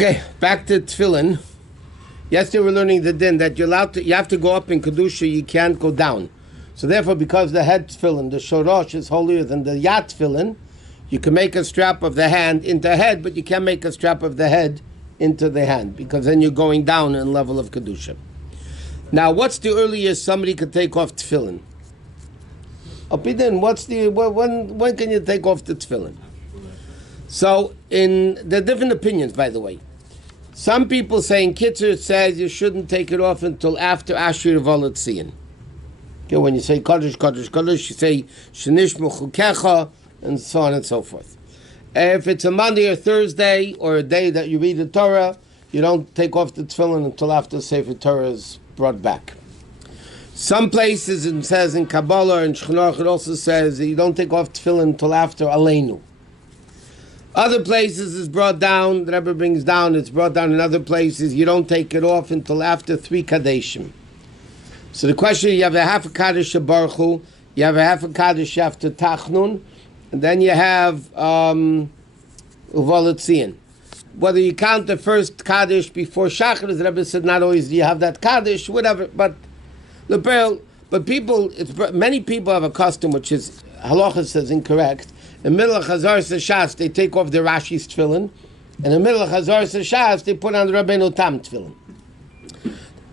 Okay, back to Tefillin. Yesterday we're learning the din that you have to go up in Kedusha, you can't go down. So therefore, because the head Tefillin, the Shorosh, is holier than the Yat Tefillin, you can make a strap of the hand into head, but you can't make a strap of the head into the hand, because then you're going down in level of Kedusha. Now, what's the earliest somebody could take off Tefillin? Opidin, when can you take off the Tefillin? So, there are different opinions, by the way. Some people say in Kitzur, it says you shouldn't take it off until after Ashir Volotzion. Okay, when you say Kodesh, Kodesh, Kodesh, you say Shenish Mechukecha, and so on and so forth. If it's a Monday or Thursday, or a day that you read the Torah, you don't take off the Tefillin until after Sefer Torah is brought back. Some places it says in Kabbalah and Shulchan Aruch, it also says that you don't take off Tefillin until after Aleinu. Other places is brought down, the Rebbe brings down, it's brought down in other places, you don't take it off until after 3 Kadeshim. So the question, you have a half a Kaddish Baruch Hu, you have a half a Kaddish after Tachnun, and then you have Uvolotzion. Whether you count the first Kaddish before Shacharit, the Rebbe said not always do you have that Kaddish, whatever, but many people have a custom which is, Halachos says incorrect. In the middle of Chazar Shas, they take off the Rashi's Tefillin. And in the middle of Chazar Shas, they put on the Rabbeinu Tam Tefillin.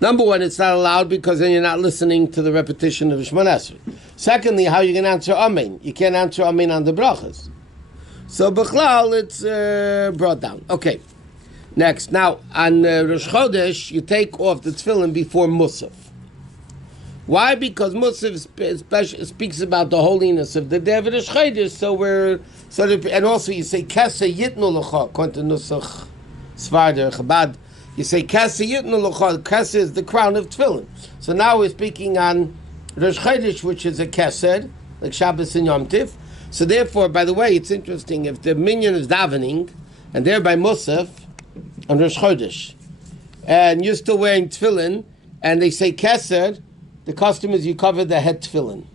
Number one, it's not allowed because then you're not listening to the repetition of the Shemona Esrei. Secondly, how you can answer Amen? You can't answer Amen on the brachas. So, B'chlal, it's brought down. Okay. Next. Now, on Rosh Chodesh, you take off the Tefillin before Musaf. Why? Because Musaf speaks about the holiness of the day of Rosh Chodesh. And also you say Kesa Yitnu L'cha, according to Nusach Svarder Chabad. You say Kesa Yitnu L'cha. Kesa is the crown of Tefillin. So now we're speaking on Rosh Chodesh, which is a Kesed, like Shabbos and Yom Tif. So therefore, by the way, it's interesting if the minyan is davening and thereby Musaf on Rosh Chodesh, and you're still wearing Tefillin, and they say Kesed. The custom is you cover the head Tefillin.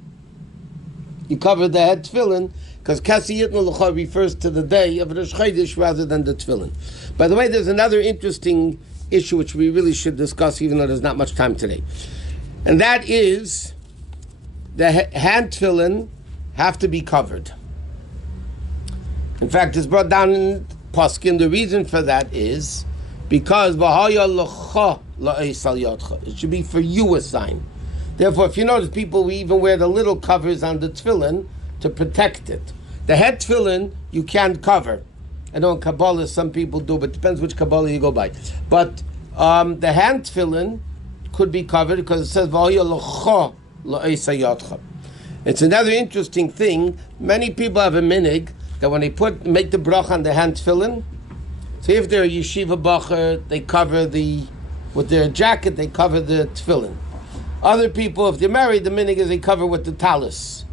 You cover the head Tefillin because Kasi Yitnu L'cha refers to the day of Rosh Chodesh rather than the Tefillin. By the way, there's another interesting issue which we really should discuss, even though there's not much time today. And that is the hand Tefillin have to be covered. In fact, it's brought down in Poskin. The reason for that is because it should be for you a sign. Therefore, if you notice, people we even wear the little covers on the tefillin to protect it. The head tefillin you can't cover. I know in Kabbalah some people do, but it depends which Kabbalah you go by. But the hand tefillin could be covered because it says It's another interesting thing. Many people have a minig that when they make the brach on the hand tefillin, so if they're a yeshiva bacher, they cover with their jacket, they cover the tefillin. Other people, if they're married, the minig is they cover with the talis.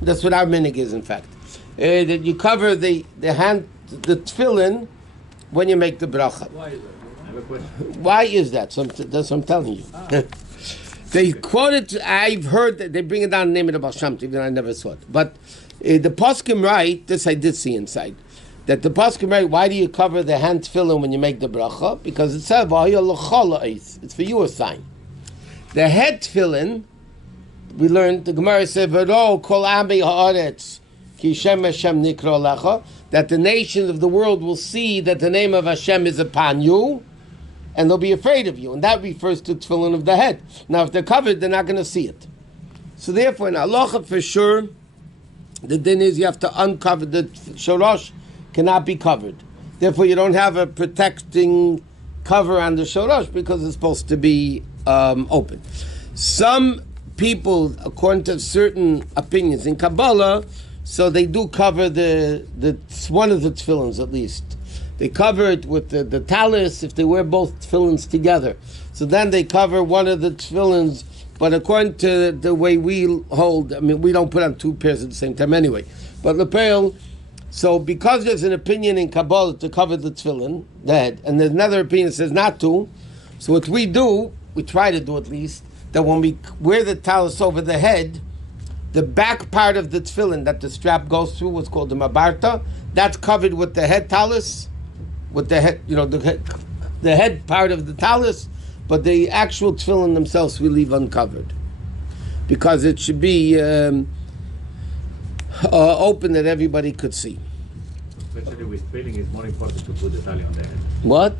That's what our minig is, in fact. That you cover the tefillin when you make the bracha. Why is that? Why is that? So that's what I'm telling you. They quoted, I've heard that they bring it down the name of the Baal Shem Tov, even I never saw it. But the poskim write, this I did see inside, that the poskim write, why do you cover the hand tefillin when you make the bracha? Because it says, it's for you a sign. The head tefillin, we learned, the Gemara said, V'ro kol ami ha'aretz ki Shem Hashem nikro lecha, that the nations of the world will see that the name of Hashem is upon you, and they'll be afraid of you. And that refers to tefillin of the head. Now, if they're covered, they're not going to see it. So therefore, in halacha for sure, the din is you have to uncover, the shorosh cannot be covered. Therefore, you don't have a protecting cover on the shorosh because it's supposed to be open. Some people, according to certain opinions in Kabbalah, so they do cover the one of the tefillins at least. They cover it with the talis if they wear both tefillins together. So then they cover one of the tefillins, but according to the way we hold, I mean, we don't put on two pairs at the same time anyway. But lepel, so because there's an opinion in Kabbalah to cover the tefillin, the head, and there's another opinion that says not to, so what we do, we try to do at least, that when we wear the talis over the head, the back part of the tefillin that the strap goes through, what's called the mabarta, that's covered with the head talis, with the head, the head part of the talis, but the actual tefillin themselves we leave uncovered, because it should be open that everybody could see. Especially with tefillin, it's more important to put the tali on the head. What?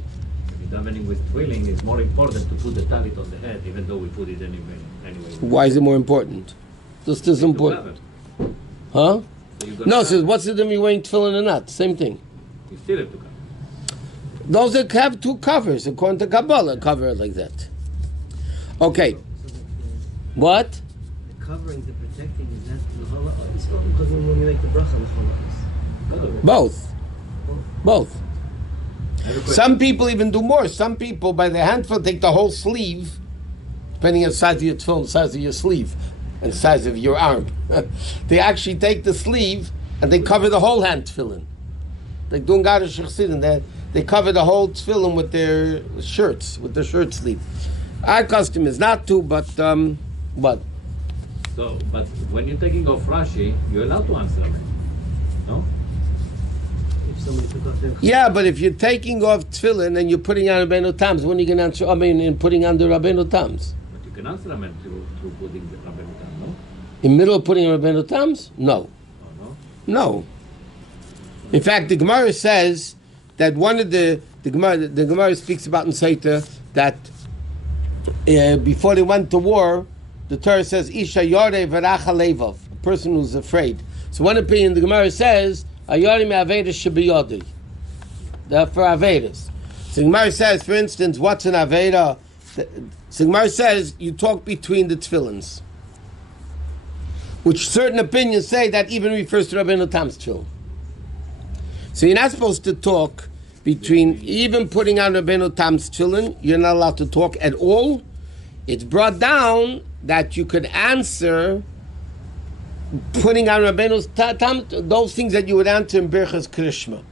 Davening with tefillin, it's more important to put the talit on the head, even though we put it anyway. Why is it more important? This is important. Huh? So No, so what's the difference wearing tefillin or not? Same thing. You still have to cover. Those that have two covers, according to Kabbalah, cover it like that. Okay. What? The covering, the protecting, is that the halacha? Because when you make the bracha, the halacha. Both. Some people even do more. Some people, by the handful, take the whole sleeve, depending on the size of your tefillin, the size of your sleeve, and the size of your arm. They actually take the sleeve and they cover the whole hand tefillin. They do Chassidim. They cover the whole tefillin with their shirts, with their shirt sleeve. Our custom is not to, but what? So, but when you're taking off Rashi, you're allowed to answer them. No? If somebody took off their Yeah, but if you're taking off tefillin and you're putting on Rabbeinu Tams, when are you going to answer Amen and putting on the Rabbeinu Tams? But you can answer them through putting the Rabbeinu Tam, no? In the middle of putting Rabbeinu Tams? No. Oh, no? No. In fact, the Gemara says that one of the Gemara speaks about in Saita that before they went to war, the Torah says Isha Yore Veracha Levov, a person who's afraid. So one opinion, the Gemara says Ayori me'avedas shebiyodi. They're for avedas. So the Gemara says, for instance, what's an aveda? So the Gemara says you talk between the tefillins, which certain opinions say that even refers to Rabbeinu Tam's tefillin. So you're not supposed to talk between, even putting on Rabbeinu Tam's tefillin, you're not allowed to talk at all. It's brought down that you could answer putting on Rabbeinu Tam, those things that you would answer in Birchas Krishma.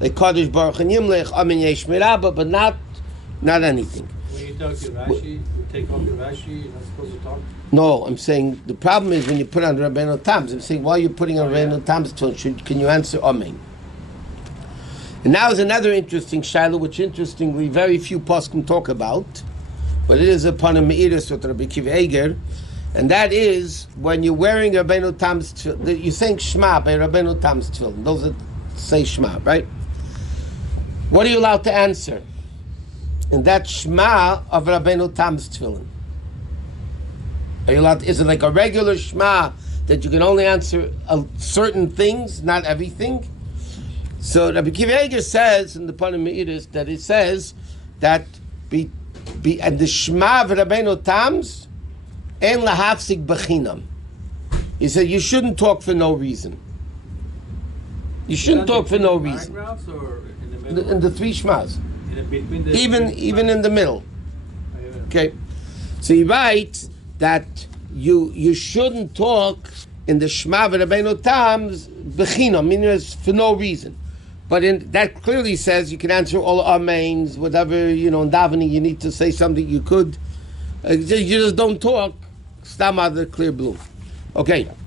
Like Kadosh Baruch and Yimlech, Amin Yesh Mirabah, but not anything. When you talk your Rashi, you take off your Rashi, you're not supposed to talk? No, I'm saying the problem is when you put on Rabbeinu Tam's, I'm saying while you're putting on Rabbeinu Tam's tefillin, can you answer Amen? And now is another interesting shaila, which interestingly very few poskim talk about, but it is upon a me'iris with Rabbi Kiva Eger, and that is when you're wearing Rabbeinu Tam's tefillin, you're saying Shema by Rabbeinu Tam's tefillin. Those that say Shema, right? What are you allowed to answer? And that Shema of Rabbeinu Tam's tefillin. Are you allowed? Is it like a regular Shema that you can only answer certain things, not everything? So Rabbi Kiva Eger says in the Panim Me'iris that it says that and the Shema of Rabbeinu Tam's en lahafsik b'chinam. He said you shouldn't talk for no reason. You shouldn't talk for no reason. Or in the middle? In the three Shmas. Even in the middle. Okay. So he writes that you shouldn't talk in the Shema of Rabbeinu Tam's b'chinam, meaning it's for no reason. But that clearly says you can answer all amens, whatever, in davening you need to say something, you could. You just don't talk, stam out of the clear blue. Okay.